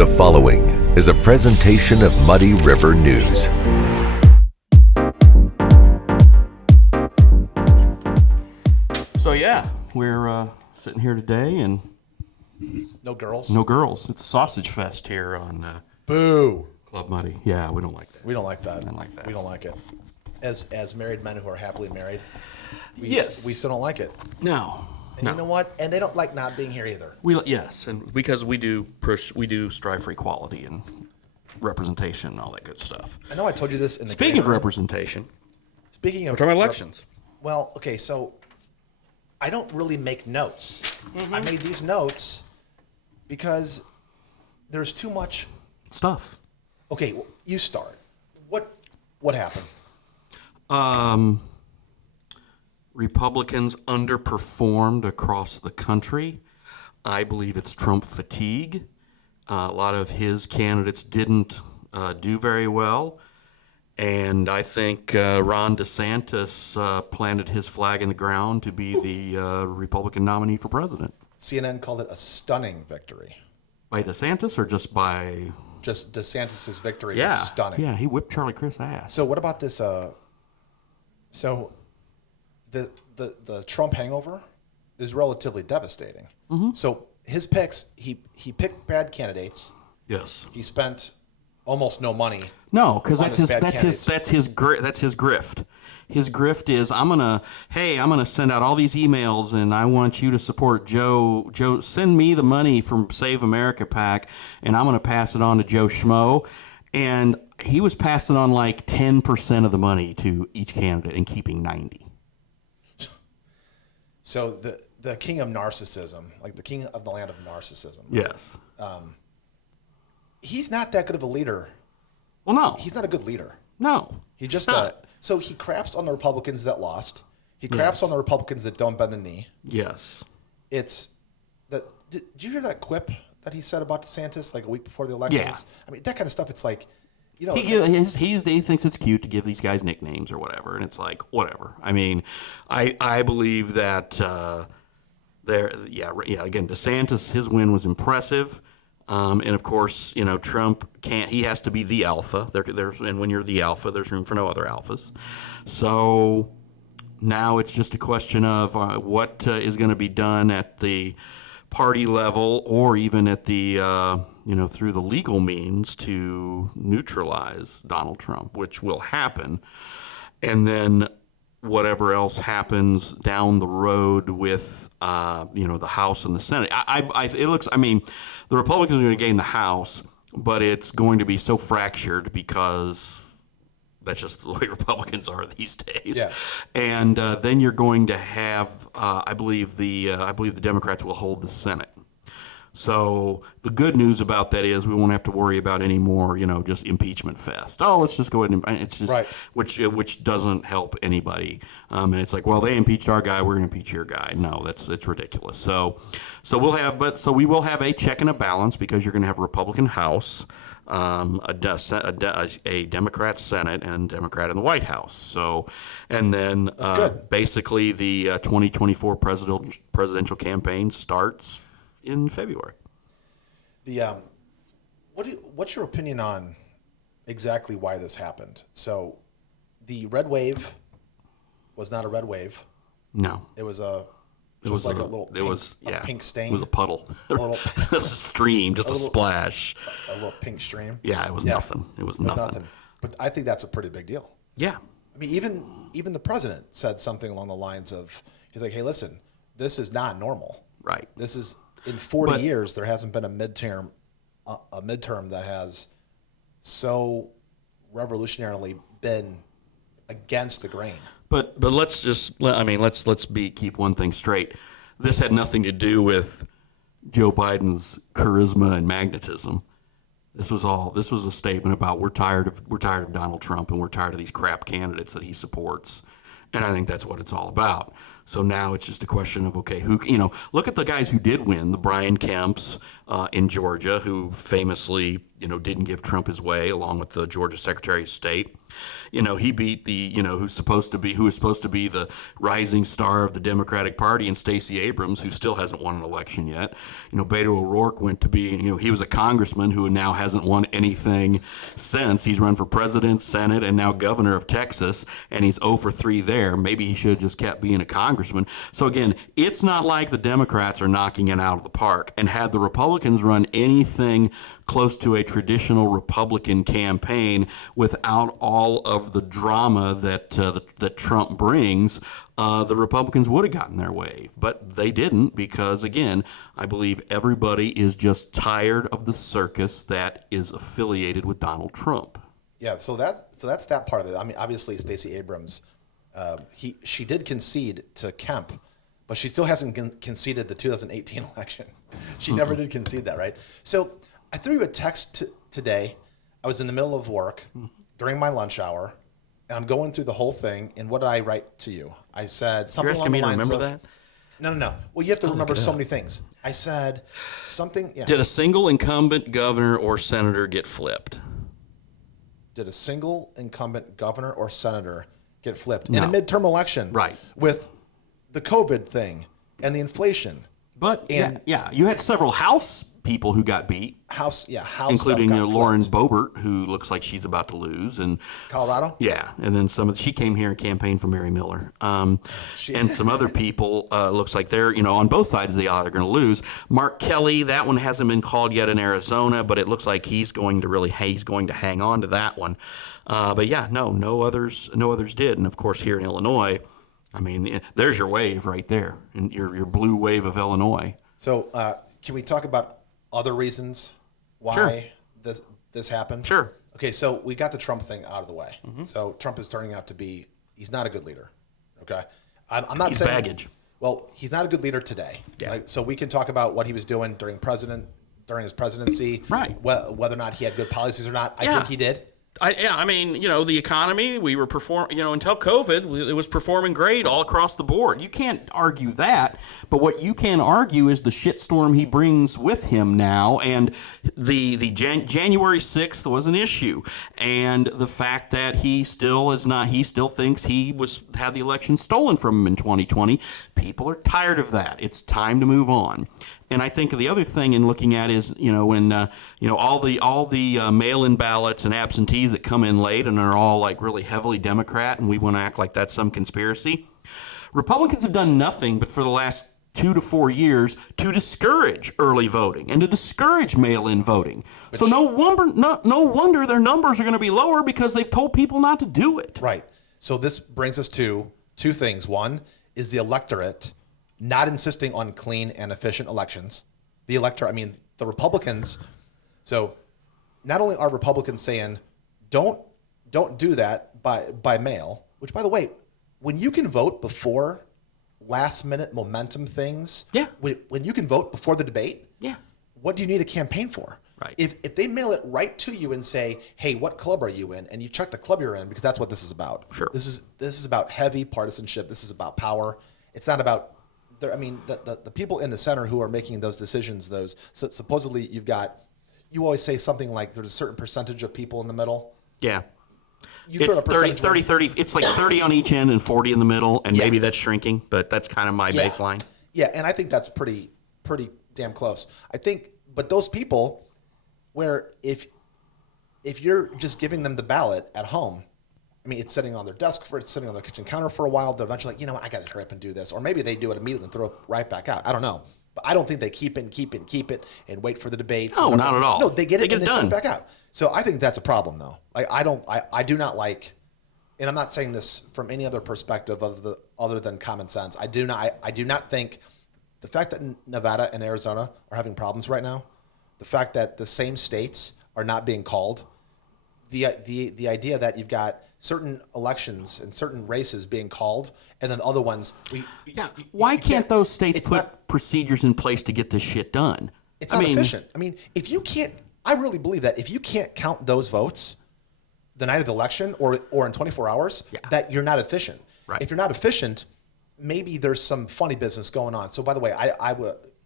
The following is a presentation of Muddy River News. So yeah, we're sitting here today and No girls? no girls. It's Sausage Fest here on Boo. Club Muddy. Yeah, we don't like that. We don't like that. I don't like that. We don't like it. As married men who are happily married, Yes. we still don't like it. No. And you know what? And they don't like not being here either. Yes, and because we do strive for equality and representation and all that good stuff. I know I told you this in the Speaking of green room. representation, Speaking of we're talking about elections. Well, okay, so I don't really make notes. Mm-hmm. I made these notes because there's too much. Stuff. Okay, well, you start. What happened? Republicans underperformed across the country. I believe it's Trump fatigue. A lot of his candidates didn't do very well. And I think Ron DeSantis planted his flag in the ground to be the Republican nominee for president. CNN called it a stunning victory. By DeSantis or just by... Just DeSantis' victory Yeah. was stunning. Yeah, he whipped Charlie Crist's ass. So what about this? So the Trump hangover is relatively devastating. Mm-hmm. So his picks, he picked bad candidates. Yes. He spent almost no money. No, because on that's his his bad that's his grift. His grift is I'm gonna send out all these emails and I want you to support Joe. Send me the money from Save America PAC and I'm gonna pass it on to Joe Schmo. And he was passing on like 10% of the money to each candidate and keeping 90. So the king of narcissism, like the king of the land of narcissism. Yes. He's not that good of a leader. Well, no. He's not a good leader. No. He just it's not. so he craps on the Republicans that lost. He craps Yes. on the Republicans that don't bend the knee. Yes. It's that. Did you hear that quip that he said about DeSantis like a week before the elections? Yeah. I mean, that kind of stuff. It's like, you know, He thinks it's cute to give these guys nicknames or whatever, and it's like whatever. I mean, I believe that again, DeSantis, his win was impressive, and of course, you know, Trump can't. He has to be the alpha. And when you're the alpha, there's room for no other alphas. So now it's just a question of what is going to be done at the party level or even at the through the legal means to neutralize Donald Trump, which will happen, and then whatever else happens down the road with the House and the Senate. The Republicans are going to gain the House, but it's going to be so fractured because that's just the way Republicans are these days. Yeah. And then you're going to have, I believe the Democrats will hold the Senate. So the good news about that is we won't have to worry about any more, just impeachment fest. Oh, let's just go ahead and it's just Right. which doesn't help anybody. And it's like, well, they impeached our guy, we're going to impeach your guy. No, it's ridiculous. So we will have a check and a balance because you're going to have a Republican House, a Democrat Senate, and Democrat in the White House. So, and then basically the 2024 presidential campaign starts in February. What's your opinion on exactly why this happened? So, the red wave was not a red wave. No, It was a pink stain. It was a puddle. It was a stream, just a splash. A little pink stream. Yeah, it was nothing. It was nothing. But I think that's a pretty big deal. Yeah. I mean, even the president said something along the lines of, he's like, hey, listen, this is not normal. Right. This is, in 40 years, there hasn't been a midterm that has so revolutionarily been against the grain. But let's keep one thing straight. This had nothing to do with Joe Biden's charisma and magnetism. This was a statement about we're tired of Donald Trump and we're tired of these crap candidates that he supports. And I think that's what it's all about. So now it's just a question of, okay, look at the guys who did win, the Brian Kemps in Georgia, who famously didn't give Trump his way, along with the Georgia Secretary of State. He beat the, who was supposed to be the rising star of the Democratic Party, and Stacey Abrams, who still hasn't won an election yet. Beto O'Rourke went to be, he was a congressman who now hasn't won anything since. He's run for president, Senate, and now governor of Texas, and he's 0 for 3 there. Maybe he should have just kept being a congressman. So again, it's not like the Democrats are knocking it out of the park. And had the Republicans run anything close to a traditional Republican campaign without all of the drama that Trump brings, the Republicans would have gotten their way. But they didn't, because, again, I believe everybody is just tired of the circus that is affiliated with Donald Trump. Yeah, so that's that part of it. I mean, obviously, Stacey Abrams, she did concede to Kemp, but she still hasn't conceded the 2018 election. She never did concede that, right? So I threw you a text today. I was in the middle of work during my lunch hour, and I'm going through the whole thing. And what did I write to you? I said something along the lines of... You're asking me to remember that? No. Well, you have to remember so many things. I said something... Yeah. Did a single incumbent governor or senator get flipped? Did a single incumbent governor or senator get flipped No. in a midterm election? Right. With the COVID thing and the inflation. But, And- you had several House people who got beat, House including stuff got Lauren flipped. Boebert, who looks like she's about to lose, and Colorado? Yeah, and then she came here and campaigned for Mary Miller, and some other people. Looks like they're on both sides of the aisle are going to lose. Mark Kelly, that one hasn't been called yet in Arizona, but it looks like he's going to hang on to that one. But yeah, no others did, and of course here in Illinois, I mean, there's your wave right there, and your blue wave of Illinois. So can we talk about other reasons why Sure. this happened? Sure. Okay, so we got the Trump thing out of the way. So Trump is turning out to be, he's not a good leader. Okay, I'm not He's saying baggage. Well, he's not a good leader today. Yeah. So we can talk about what he was doing during his presidency, Right. Whether or not he had good policies or not. I Yeah. think he did. I mean, the economy, we were until COVID, it was performing great all across the board. You can't argue that, but what you can argue is the shitstorm he brings with him now, and the January 6th was an issue, and the fact that he still thinks he had the election stolen from him in 2020. People are tired of that. It's time to move on. And I think the other thing in looking at is, when all the mail-in ballots and absentees that come in late and are all like really heavily Democrat, and we want to act like that's some conspiracy. Republicans have done nothing but for the last 2 to 4 years to discourage early voting and to discourage mail-in voting. So no wonder their numbers are going to be lower, because they've told people not to do it. Right. So this brings us to two things. One is the electorate not insisting on clean and efficient elections. The Republicans. So not only are Republicans saying, don't do that by mail, which, by the way, when you can vote before last minute momentum things, Yeah. when you can vote before the debate, Yeah. what do you need a campaign for? Right. If they mail it right to you and say, "Hey, what club are you in?" and you check the club you're in, because that's what this is about. Sure. This is about heavy partisanship. This is about power. It's not about. The people in the center who are making those decisions. So supposedly you always say something like there's a certain percentage of people in the middle. Yeah. You throw It's a percentage 30. It's like 30 on each end and 40 in the middle, and Yeah. maybe that's shrinking, but that's kind of my Yeah. baseline. Yeah, and I think that's pretty damn close. I think, but those people, where if you're just giving them the ballot at home, I mean, it's sitting on their desk it's sitting on their kitchen counter for a while. They're eventually like, what, I got to hurry up and do this, or maybe they do it immediately and throw it right back out. I don't know, but I don't think they keep it and wait for the debates. No, not at all. No, they get it and they send done. it back out. So I think that's a problem, though. I do not like. And I'm not saying this from any other perspective other than common sense. I do not think the fact that Nevada and Arizona are having problems right now, the fact that the same states are not being called, the idea that you've got certain elections and certain races being called, and then other ones. Why can't those states put not- procedures in place to get this shit done? It's not efficient. I mean, if you can't, I really believe that if you can't count those votes the night of the election or in 24 hours, that you're not efficient. Right. If you're not efficient, maybe there's some funny business going on. So, by the way,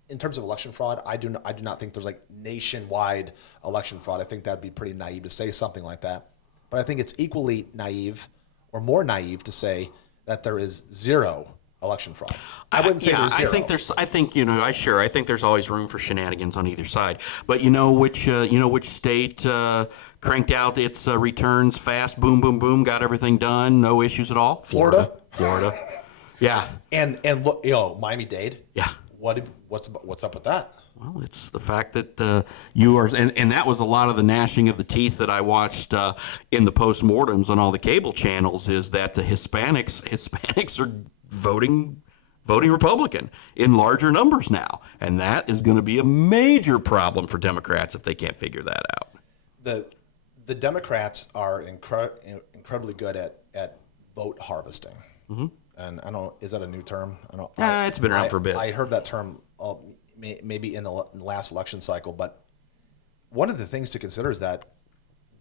in terms of election fraud, I do not think there's like nationwide election fraud. I think that'd be pretty naive to say something like that. But I think it's equally naive or more naive to say that there is zero election fraud. I wouldn't say there's zero. I think there's always room for shenanigans on either side. But which state cranked out its returns fast, boom, boom, boom, got everything done, no issues at all? Florida. Yeah. And look, Miami-Dade. Yeah. What's up with that? Well, it's the fact that you are, and that was a lot of the gnashing of the teeth that I watched in the postmortems on all the cable channels, is that the Hispanics are voting Republican in larger numbers now, and that is going to be a major problem for Democrats if they can't figure that out. The Democrats are incredibly good at vote harvesting. Mm-hmm. And I don't, is that a new term? It's been around for a bit. I heard that term maybe in the last election cycle, but one of the things to consider is that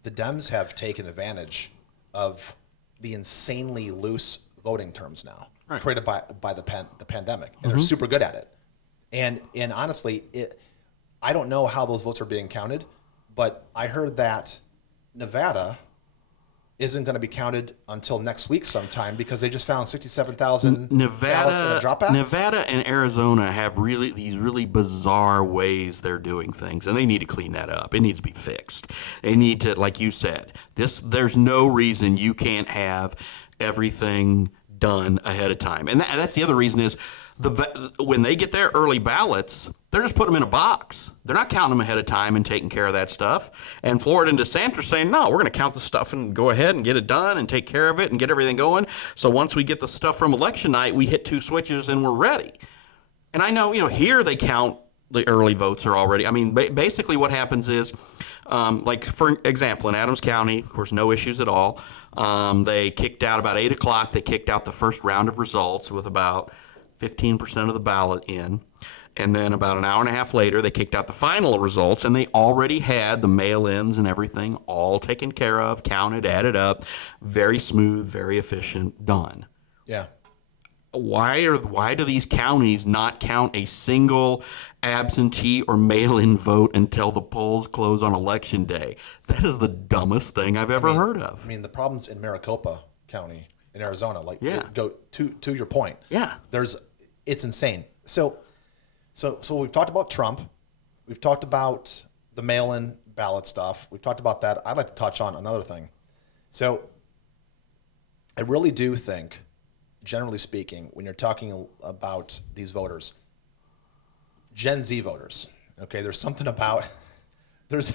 the Dems have taken advantage of the insanely loose voting terms now created by the pandemic, and they're super good at it. And honestly, I don't know how those votes are being counted, but I heard that Nevada isn't going to be counted until next week sometime because they just found 67,000 ballots in the dropbacks. Nevada and Arizona have these really bizarre ways they're doing things, and they need to clean that up. It needs to be fixed. They need to, like you said, there's no reason you can't have everything done ahead of time. And that's the other reason is when they get their early ballots, they're just putting them in a box. They're not counting them ahead of time and taking care of that stuff. And Florida and DeSantis are saying, no, we're going to count the stuff and go ahead and get it done and take care of it and get everything going. So once we get the stuff from election night, we hit 2 switches and we're ready. And I know, here they count the early votes are already. I mean, basically what happens is, like for example, in Adams County, of course, no issues at all. They kicked out about 8 o'clock. They kicked out the first round of results with about 15% of the ballot in. And then about an hour and a half later, they kicked out the final results, and they already had the mail-ins and everything all taken care of, counted, added up, very smooth, very efficient, done. Yeah. Why do these counties not count a single absentee or mail-in vote until the polls close on election day? That is the dumbest thing I've ever heard of. I mean, the problems in Maricopa County in Arizona, go to your point. Yeah. It's insane. So we've talked about Trump. We've talked about the mail-in ballot stuff. We've talked about that. I'd like to touch on another thing. So I really do think, generally speaking, when you're talking about these voters, Gen Z voters, okay, there's something about there's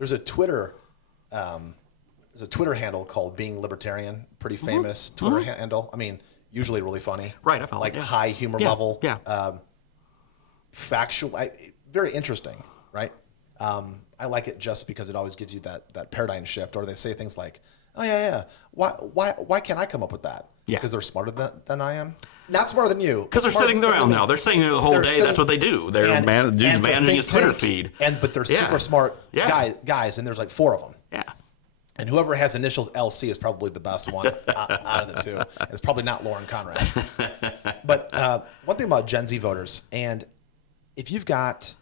a Twitter handle called Being Libertarian, pretty famous Twitter handle. I mean, usually really funny. Right, I follow. Like high humor level. Yeah. Factual, very interesting, right? I like it just because it always gives you that paradigm shift. Or they say things like, "Oh yeah, why can't I come up with that? Yeah, because they're smarter than I am. Not smarter than you. Because they're sitting there now. They're sitting there the whole day. That's what they do. They're managing his Twitter feed. But they're super smart guys, and there's like 4 of them. Yeah. And whoever has initials LC is probably the best one out of the 2. And it's probably not Lauren Conrad. But one thing about Gen Z voters, and if you've got,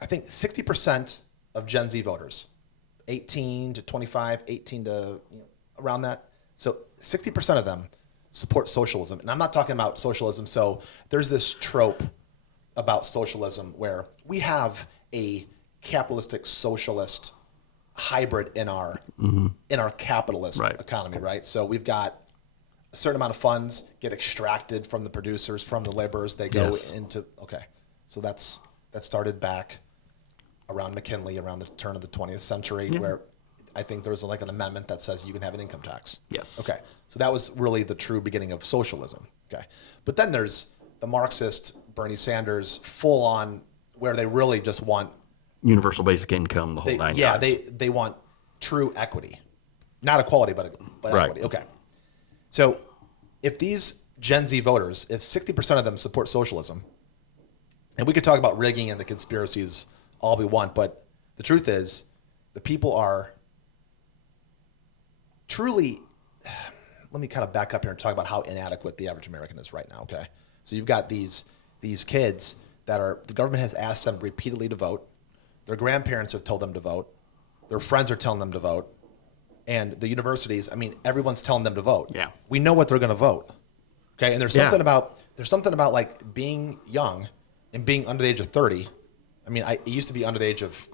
I think 60% of Gen Z voters, 18 to 25, 18 to around that. So 60% of them support socialism. And I'm not talking about socialism. So there's this trope about socialism where we have a capitalistic socialist hybrid in our capitalist economy, right? So we've got a certain amount of funds get extracted from the producers, from the laborers. They go into So that started back around McKinley, around the turn of the 20th century, where I think there was like an amendment that says you can have an income tax. Yes. Okay. So that was really the true beginning of socialism. Okay. But then there's the Marxist Bernie Sanders full on, where they really just want universal basic income, the whole 9 yards. Yeah, they want true equity, not equality, but equity. Okay. So if these Gen Z voters, if 60% of them support socialism, and we could talk about rigging and the conspiracies all we want, but the truth is, the people are truly. Let me kind of back up here and talk about how inadequate the average American is right now. Okay, so you've got these kids the government has asked them repeatedly to vote. Their grandparents have told them to vote. Their friends are telling them to vote. And the universities, I mean, everyone's telling them to vote. Yeah. We know what they're going to vote. Okay. And there's Yeah. something about like being young and being under the age of 30. I mean, it used to be under the age of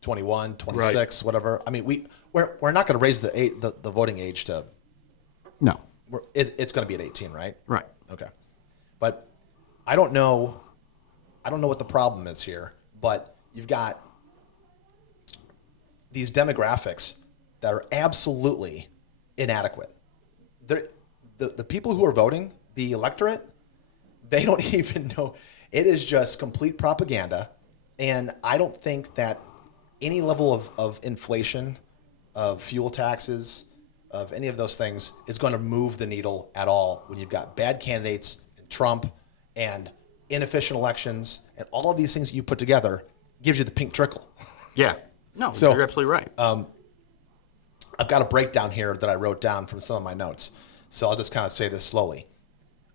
21, 26, whatever. I mean, we're not going to raise the voting age to, No. it's going to be at 18, right? Right. Okay. But I don't know what the problem is here, but you've got these demographics that are absolutely inadequate. The people who are voting, the electorate, they don't even know. It is just complete propaganda. And I don't think that any level of inflation, of fuel taxes, of any of those things is going to move the needle at all when you've got bad candidates and Trump and inefficient elections and all of these things you put together gives you the pink trickle. Yeah. No, So, you're absolutely right. I've got a breakdown here that I wrote down from some of my notes. So I'll just kind of say this slowly.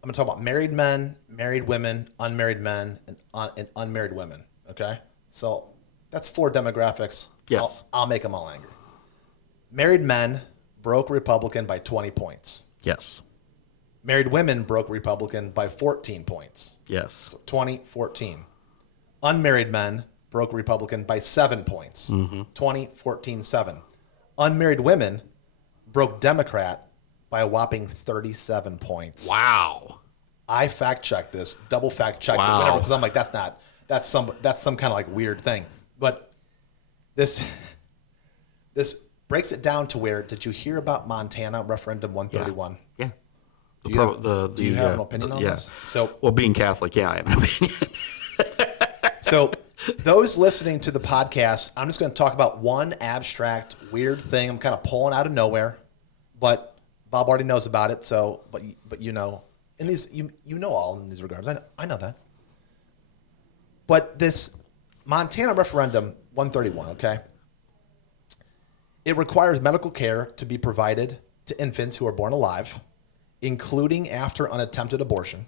I'm going to talk about married men, married women, unmarried men, and unmarried women. Okay? So that's 4 demographics. Yes. I'll make them all angry. Married men broke Republican by 20 points. Yes. Married women broke Republican by 14 points. Yes. So 20, 14. Unmarried men broke Republican by 7 points. 20, 14, 7. Unmarried women broke Democrat by a whopping 37 points. Wow. I fact checked this, double fact checked Wow. it, whatever, because I'm like, that's some kind of like weird thing. But this breaks it down to where, did you hear about Montana referendum 131? Yeah. Do you have an opinion on this? So, well, being Catholic, yeah, I have an opinion. So those listening to the podcast, I'm just going to talk about one abstract, weird thing I'm kind of pulling out of nowhere, but Bob already knows about it. So, but you know, in these, you know all in these regards. I know that. But this Montana referendum 131, okay? It requires medical care to be provided to infants who are born alive, including after unattempted abortion.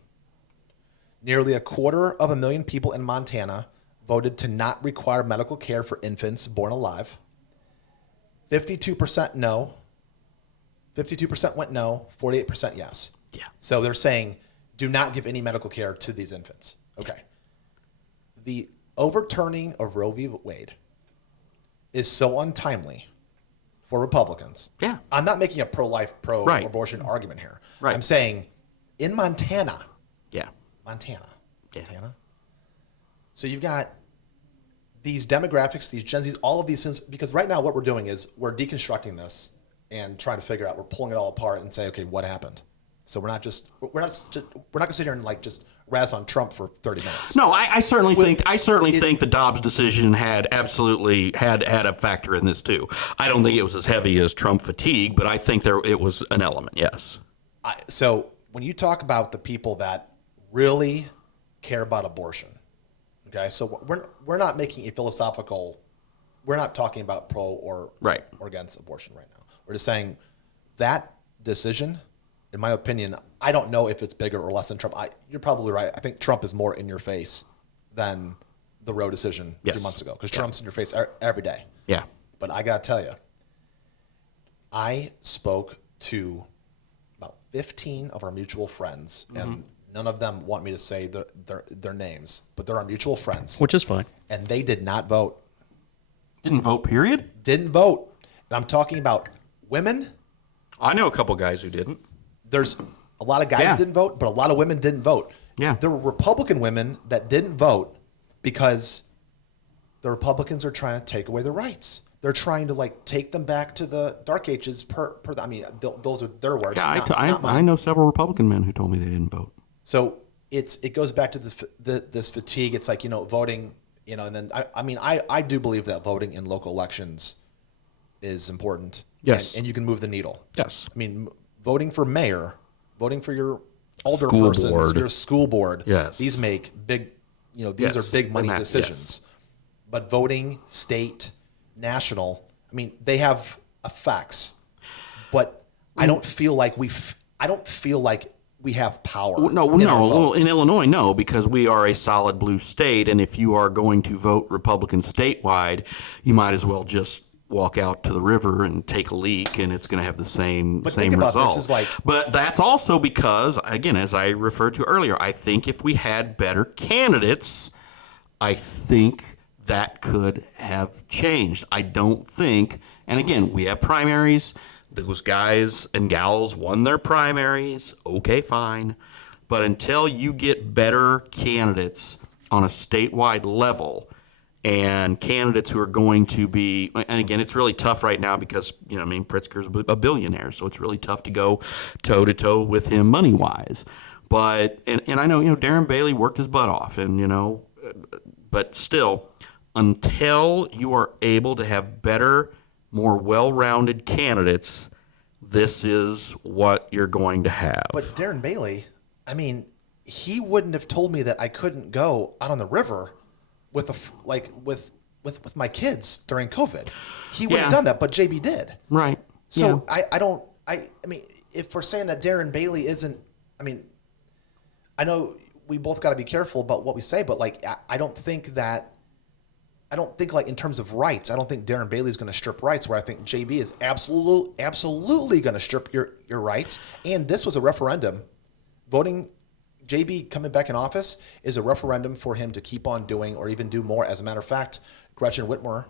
Nearly 250,000 people in Montana voted to not require medical care for infants born alive. 52% no. 52% went no. 48% yes. Yeah. So they're saying, do not give any medical care to these infants. Okay. The overturning of Roe v. Wade is so untimely for Republicans. Yeah. I'm not making a pro-life, Right. pro-abortion argument here. Right. I'm saying in Montana. Yeah. Yeah. Montana. So you've got these demographics, these Gen Zs, all of these things, because right now what we're doing is we're deconstructing this and trying to figure out, we're pulling it all apart and say, okay, what happened? So we're not going to sit here and like just razz on Trump for 30 minutes. No, I certainly think the Dobbs decision had absolutely had a factor in this too. I don't think it was as heavy as Trump fatigue, but I think it was an element. Yes. So when you talk about the people that really care about abortion, okay, so we're not making a philosophical, we're not talking about pro or against abortion right now. We're just saying that decision, in my opinion, I don't know if it's bigger or less than Trump. You're probably right. I think Trump is more in your face than the Roe decision 3 months ago, because Trump's in your face every day. Yeah. But I got to tell you, I spoke to about 15 of our mutual friends, and none of them want me to say their names, but they're our mutual friends. Which is fine. And they did not vote. Didn't vote, period? Didn't vote. And I'm talking about women. I know a couple guys who didn't. There's a lot of guys that didn't vote, but a lot of women didn't vote. Yeah. There were Republican women that didn't vote because the Republicans are trying to take away their rights. They're trying to like take them back to the dark ages I mean, those are their words. Yeah, not mine. I know several Republican men who told me they didn't vote. So it goes back to this fatigue. It's like, voting, and then I do believe that voting in local elections is important. Yes. And you can move the needle. Yes. I mean, voting for mayor, voting for your older School persons, board. your school board. Yes. These make big, these Yes. are big money Yes. decisions. But voting, state, national, they have effects. But I don't feel like we we have power. No, in our no. Well, votes. in Illinois, no, because we are a solid blue state, and if you are going to vote Republican statewide, you might as well just walk out to the river and take a leak, and it's going to have the same think about result. this, is like- but that's also because, again, as I referred to earlier, I think if we had better candidates, I think that could have changed. I don't think, and again, we have primaries. Those guys and gals won their primaries. Okay, fine. But until you get better candidates on a statewide level and candidates who are going to be, and again, it's really tough right now because, Pritzker's a billionaire, so it's really tough to go toe to toe with him money wise. But, and I know, Darren Bailey worked his butt off, and, but still, until you are able to have better, more well-rounded candidates, this is what you're going to have. But Darren Bailey, I mean, he wouldn't have told me that I couldn't go out on the river with with my kids during COVID. He wouldn't have done that, but JB did. Right. So I mean, if we're saying that Darren Bailey isn't, I mean, I know we both got to be careful about what we say, but like, I don't think like in terms of rights, I don't think Darren Bailey is going to strip rights, where I think JB is absolutely going to strip your rights. And this was a referendum. Voting JB coming back in office is a referendum for him to keep on doing or even do more. As a matter of fact, Gretchen Whitmer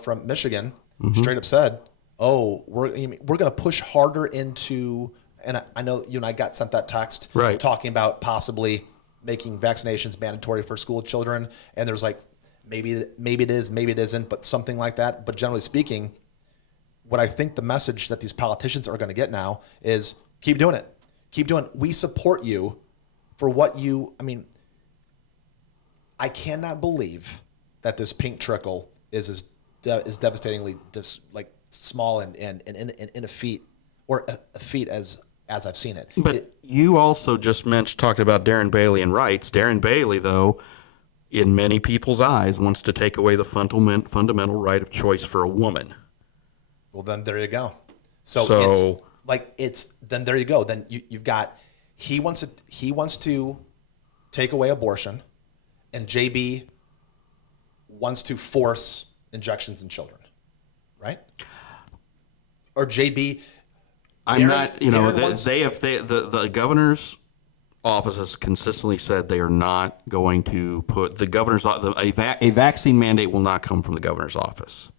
from Michigan straight up said, "Oh, we're going to push harder into." And I know you and I got sent that text talking about possibly making vaccinations mandatory for school children. And there's like, maybe it is, maybe it isn't, but something like that. But generally speaking, what I think the message that these politicians are going to get now is keep doing it. Keep doing it. We support you for what you, I mean, I cannot believe that this pink trickle is devastatingly like small and in a feat, or a feat as I've seen it. But you also just talked about Darren Bailey and rights. Darren Bailey, though, in many people's eyes, wants to take away the fundamental right of choice for a woman. Well, then there you go. So then there you go. Then you've got, he wants to take away abortion, and JB wants to force injections in children, right? Or JB. I'm not, the governor's office has consistently said they are not going to put a vaccine mandate will not come from the governor's office.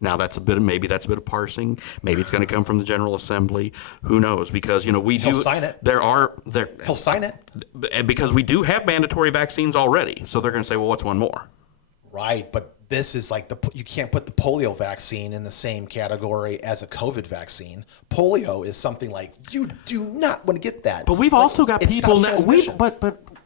Now maybe that's a bit of parsing. Maybe it's going to come from the General Assembly. Who knows? Because He'll sign it. He'll sign it because we do have mandatory vaccines already. So they're going to say, well, what's one more? Right, but this is like you can't put the polio vaccine in the same category as a COVID vaccine. Polio is something like you do not want to get that. But we've also got people now.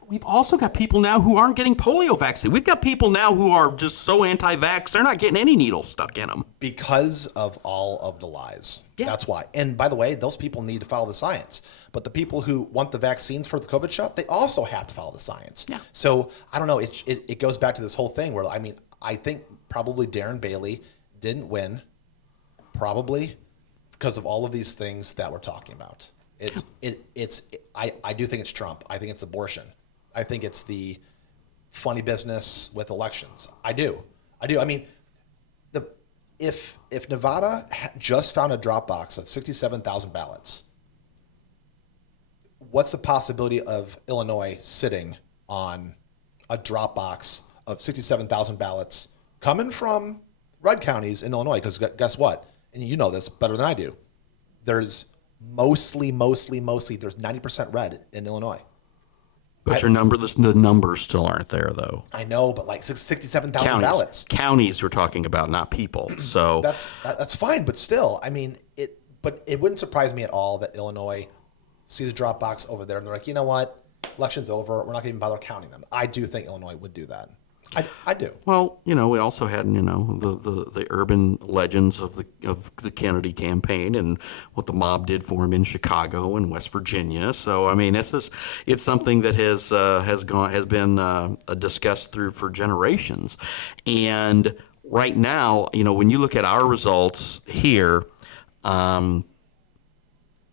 We've also got people now who aren't getting polio vaccine. We've got people now who are just so anti-vax, they're not getting any needles stuck in them because of all of the lies. Yeah. That's why. And by the way, those people need to follow the science. But the people who want the vaccines for the COVID shot, they also have to follow the science. Yeah. So I don't know. It goes back to this whole thing where, I mean, I think probably Darren Bailey didn't win, probably because of all of these things that we're talking about. I do think it's Trump. I think it's abortion. I think it's the funny business with elections. I do. I mean, if Nevada just found a drop box of 67,000 ballots, what's the possibility of Illinois sitting on a drop box of 67,000 ballots coming from red counties in Illinois? Because guess what? And you know this better than I do. There's mostly, there's 90% red in Illinois. But the numbers still aren't there, though. I know, but like 67,000 ballots. Counties we're talking about, not people. So that's fine, but still, I mean, it wouldn't surprise me at all that Illinois sees a drop box over there and they're like, you know what, election's over, we're not going to even bother counting them. I do think Illinois would do that. I do. Well, we also had, the urban legends of the Kennedy campaign and what the mob did for him in Chicago and West Virginia. So, I mean, it's something that has been discussed through for generations. And right now, when you look at our results here,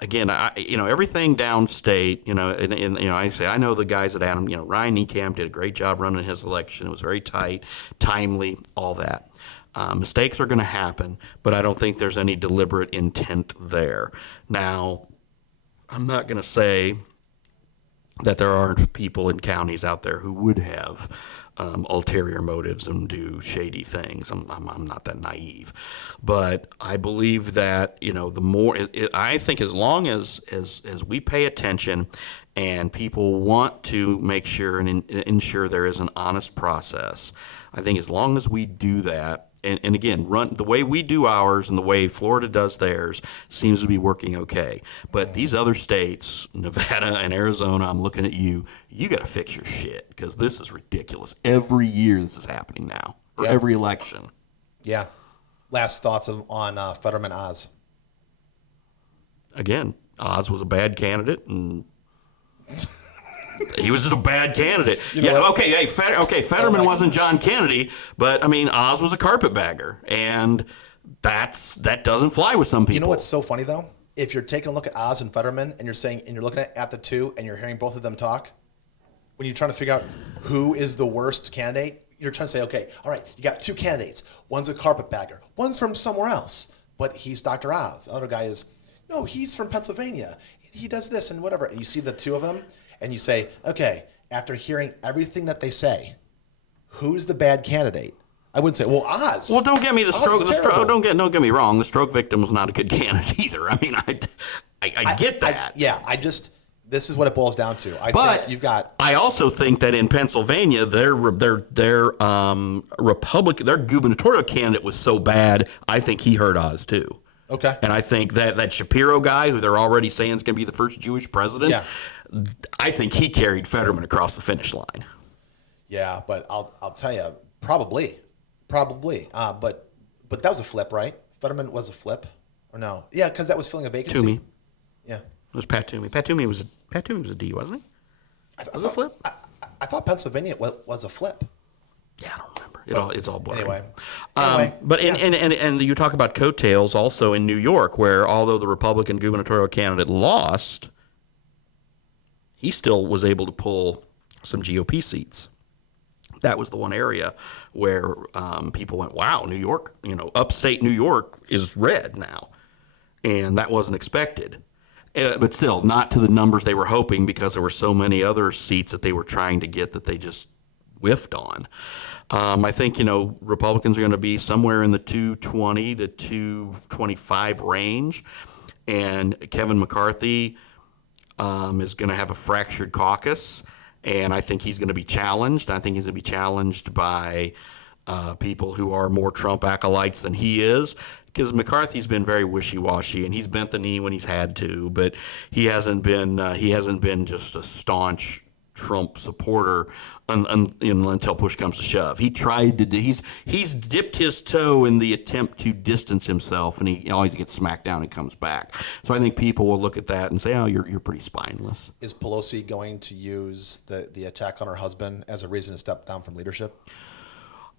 again, everything downstate, and I say I know the guys at Adam, Ryan Niekamp did a great job running his election. It was very tight, timely, all that. Mistakes are going to happen, but I don't think there's any deliberate intent there. Now, I'm not going to say that there aren't people in counties out there who would have ulterior motives and do shady things. I'm not that naive, but I believe that the more I think, as long as we pay attention and people want to make sure and ensure there is an honest process, I think as long as we do that. And again, run the way we do ours and the way Florida does theirs seems to be working okay. But these other states, Nevada and Arizona, I'm looking at you. You got to fix your shit, because this is ridiculous. Every year this is happening now, or every election. Yeah. Last thoughts on Fetterman Oz. Again, Oz was a bad candidate, and he was just a bad candidate. Okay. Hey, Fetterman wasn't John Kennedy, but I mean, Oz was a carpetbagger, and that doesn't fly with some people. You know what's so funny though? If you're taking a look at Oz and Fetterman, and you're looking at the two, and you're hearing both of them talk, when you're trying to figure out who is the worst candidate, you're trying to say, okay, all right, you got two candidates. One's a carpetbagger. One's from somewhere else, but he's Dr. Oz. The other guy is, no, he's from Pennsylvania. He does this and whatever. And you see the two of them, and you say, okay, after hearing everything that they say, who's the bad candidate? I wouldn't say, well, Oz. Well, don't get me the Oz stroke. is The stroke. terrible. Don't get me wrong. The stroke victim was not a good candidate either. I mean, I get that. This is what it boils down to. But think you've got. I also think that in Pennsylvania, their Republican, their gubernatorial candidate was so bad. I think he hurt Oz too. Okay. And I think that Shapiro guy, who they're already saying is going to be the first Jewish president, I think he carried Fetterman across the finish line. Yeah, but I'll tell you, probably. But that was a flip, right? Fetterman was a flip, or no? Yeah, because that was filling a vacancy. Toomey. Yeah. It was Pat Toomey. Pat Toomey was a D, wasn't he? Was it a flip? I thought Pennsylvania was a flip. Yeah, I don't remember. It's all blurry. Anyway, but and you talk about coattails also in New York, where although the Republican gubernatorial candidate lost, he still was able to pull some GOP seats. That was the one area where people went, wow, New York, upstate New York is red now. And that wasn't expected. But still, not to the numbers they were hoping, because there were so many other seats that they were trying to get that they just whiffed on. I think, Republicans are going to be somewhere in the 220 to 225 range. And Kevin McCarthy is going to have a fractured caucus. And I think he's going to be challenged. I think he's going to be challenged by people who are more Trump acolytes than he is, because McCarthy's been very wishy-washy, and he's bent the knee when he's had to, but he hasn't been just a staunch Trump supporter until push comes to shove. He tried to do. He's dipped his toe in the attempt to distance himself, and he always gets smacked down and comes back. So I think people will look at that and say, "Oh, you're pretty spineless." Is Pelosi going to use the attack on her husband as a reason to step down from leadership?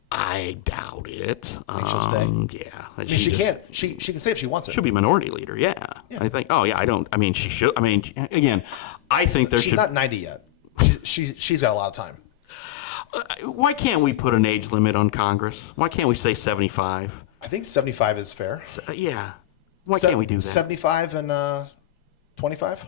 I doubt it. Think she'll stay? Yeah. I mean, she can. She can say if she wants it. She'll be minority leader. Yeah. I think. Oh, yeah. I don't. I mean, she should. I mean, again, I think there She's should. not 90 yet. She's got a lot of time. Why can't we put an age limit on Congress? Why can't we say 75? I think 75 is fair. Yeah. Why can't we do that? 75 and 25.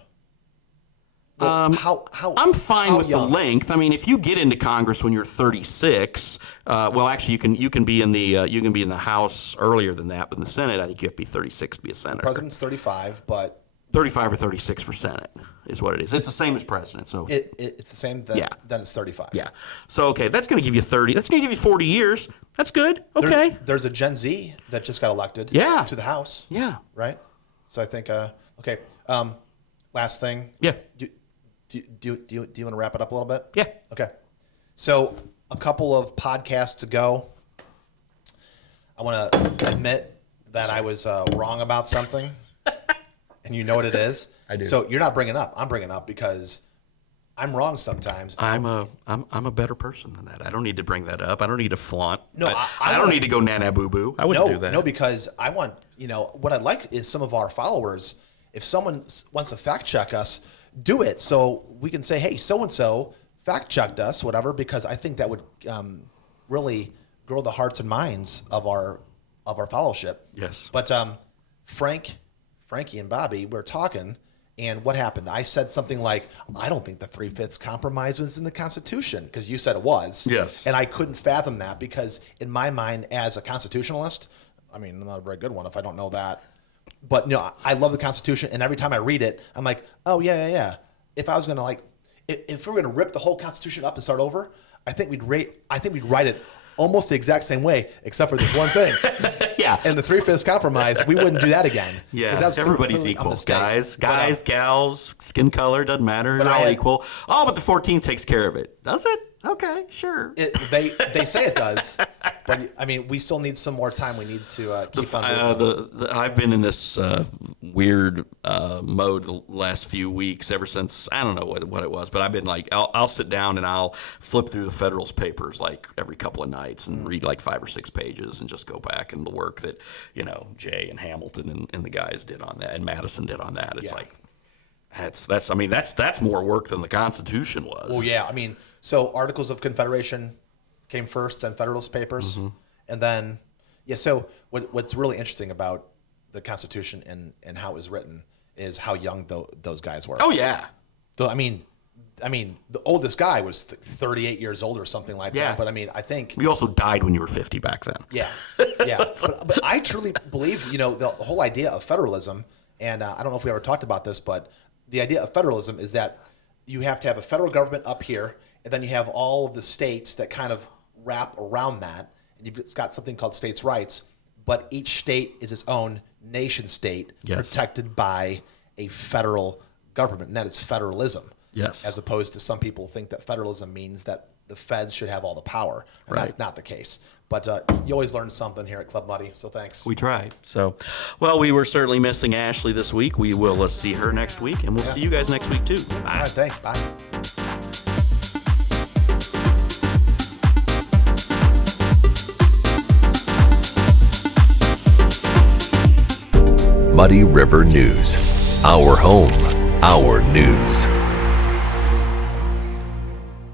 Well, I'm fine with young? the length. I mean, if you get into Congress when you're 36, well, actually, you can be in the House earlier than that, but in the Senate, I think you have to be 36 to be a senator. President's 35, but 35 or 36 for Senate is what it is. It's the same as president. So it's the same. Then it's 35. Yeah. So okay, that's going to give you 30. That's going to give you 40 years. That's good. Okay. There's a Gen Z that just got elected. Yeah. To the House. Yeah. Right. So I think okay. Last thing. Yeah. Do you want to wrap it up a little bit? Yeah. Okay. So a couple of podcasts ago, I want to admit that I was wrong about something, and you know what it is. I do. So you're not bringing up. I'm bringing up because I'm wrong sometimes. I'm a better person than that. I don't need to bring that up. I don't need to flaunt. No, I don't need to go nana boo boo. I wouldn't do that. No, because I want what I'd like is some of our followers if someone wants to fact check us, do it so we can say, hey, so and so fact checked us, whatever, because I think that would really grow the hearts and minds of our fellowship. Yes. But Frankie and Bobby were talking, and what happened? I said something like, I don't think the 3/5 compromise was in the Constitution, because you said it was. Yes. And I couldn't fathom that, because in my mind, as a constitutionalist, I mean, I'm not a very good one if I don't know that. But no, I love the Constitution, and every time I read it, I'm like, oh, yeah. If I was going to if we were going to rip the whole Constitution up and start over, I think we'd write it almost the exact same way, except for this one thing. Yeah. And the 3/5 compromise, we wouldn't do that again. Yeah, That's everybody's clearly a equal. mistake. Guys, gals, skin color, doesn't matter. But You're I all had- equal. Oh, but the 14th takes care of it. Does it? Okay, sure. They say it does, but I mean, we still need some more time. We need to keep on moving. I've been in this weird mode the last few weeks, ever since, I don't know what it was, but I've been like, I'll sit down and I'll flip through the Federalist Papers like every couple of nights and read like 5 or 6 pages and just go back and the work that, Jay and Hamilton and the guys did on that and Madison did on that. It's like, that's more work than the Constitution was. Well, yeah. I mean, so Articles of Confederation came first, then Federalist Papers, and then So what's really interesting about the Constitution and how it was written is how young those guys were. Oh yeah. I mean, the oldest guy was 38 years old or something like that. But I mean, I think You also died when you were 50 back then. Yeah. But I truly believe, the whole idea of federalism, and I don't know if we ever talked about this, but the idea of federalism is that you have to have a federal government up here, and then you have all of the states that kind of wrap around that, and you've got something called states' rights, but each state is its own nation state protected by a federal government, and that is federalism. Yes. As opposed to some people think that federalism means that the feds should have all the power, and that's not the case. But you always learn something here at Club Muddy, so thanks. We tried. So, well, we were certainly missing Ashley this week. We will see her next week, and we'll see you guys next week, too. Bye. All right, thanks. Bye. Muddy River News. Our home, our news.